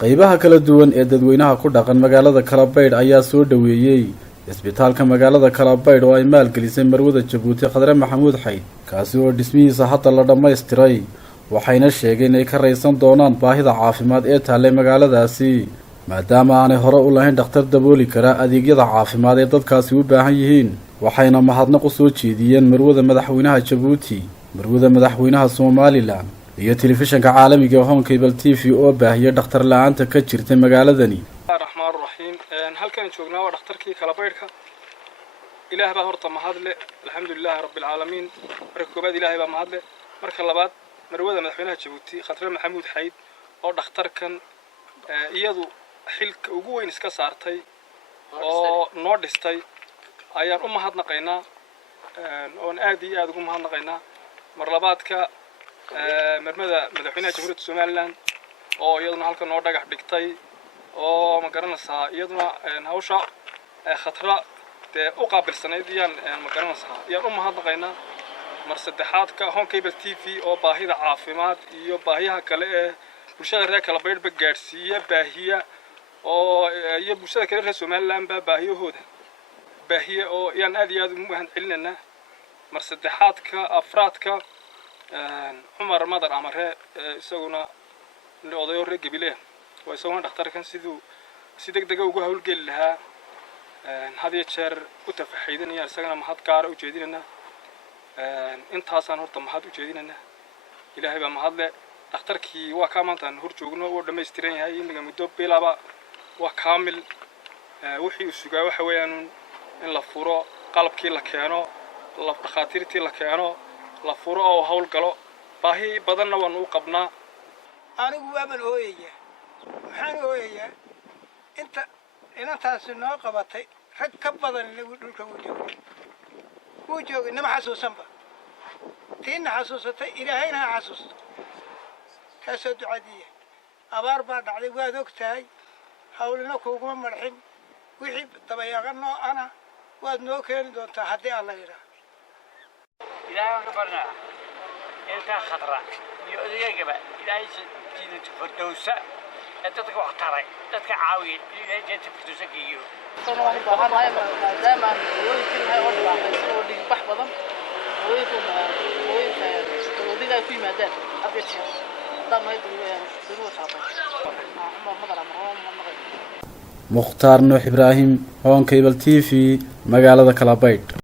qaybaha kala duwan ee dadweynaha ku dhaqan magaalada Kalabaydh ayaa soo dhaweeyay isbitaalka magaalada Kalabaydh oo ay maalgelisay Marwada Jabuuti Khadre Maxamuud Xayd kaasi oo dhismihiisa hadda la dhammaystiray waxayna sheegeen inay ka raysan doonaan baahida caafimaad ee taallay magaaladaasi maadaama aanay hore u lahayn dhakhtar dabooli kara adeegyada caafimaad ee dadkaasi u baahan yihiin waxayna mahadnaq u soo jeediyeen Marwada Madaxweynaha Jabuuti Marwada Madaxweynaha Somaliland iyo telefishanka caalamiga Home Cable TV oo baahiyay dhakhtar la'aanta ka jirtay magaaladani الرحمن الرحيم halkan joognaa waa dhakhtarkii Kalabaydhka Ilaahay baa horta mahad leh alxamdulillaah rabbil caalamiin marka koobaad Ilaahay baa mahad leh marka labaad Marwada Madaxweynaha Jabuuti Khadre Maxamuud Xayd oo dhakhtarkan iyadu xilka ugu weyn iska saartay oo noo dhistay ayaan u mahadnaqaynaa oo aad iyo aad ugu mahadnaqaynaa mar labaadka Marwada Madaxweynaha Jabuuti Somaliland oo iyaduna halkan noo dhagax dhigtay oo ma garanaysaa iyaduna hawsha Khadra u qaabilsanayd ma garanaysaa u mahadnaqaynaa mar saddexaadka Home Cable TV oo baahida caafimaad iyo baahiyaha kale ee bulshada reer Kalabaydh ba gaarsiiya baahiya oo iyo bulshada kale reer Somaliland ba baahiyahooda baahiya oo aad iyo aad u mahad celinayna mar saddexaadka afraadka Umar Madar Amare isaguna odayo reer Gabiley oo isaguna dhakhtarkan si degdeg ugu hawlgeli lahaa hadiya jeer u tafaxiidanaya isagana mahad gaar u jeedinayna intaasaan horta mahad u jeedinayna Ilaahay baa mahad leh dhakhtarkii waa ka maantaan hor joogno oo dhameystiran yahay imiga muddo bilaba waa kaamil wixii uu sugaa waxa weeyaan in la furo qalabkii la keeno la dhakhaatiirtii la keeno la furo oo hawl galo baahi badanna waan u qabnaa anigu waaban hooyaya waxaan hooyaya intaas noo qabatay rag ka badan inagu dhulka wuu joogay nama xasuusanba tiina xasuusatay ilaahayna ha xasuusto kaasoo ducadiya abaar baa dhacday waad ogtahay hawlina kuguma marxin wixii dabayaqanoo ana waad noo keeni doontaa haddii alla yidhaah ilaahay ka barna inta Khadra iyo adeegaba ilaahay jiidinta fardowsa dadka wax taray dadka caawiya ilaahay jeedta fardowsa geeyo maadaama hooyinkan oo dhibaato dhig bax badan hooyinkan ku yimaadaan abjeer Mukhtaar Nuux Ibraahim Home Cable TV magaalada Kalabaydh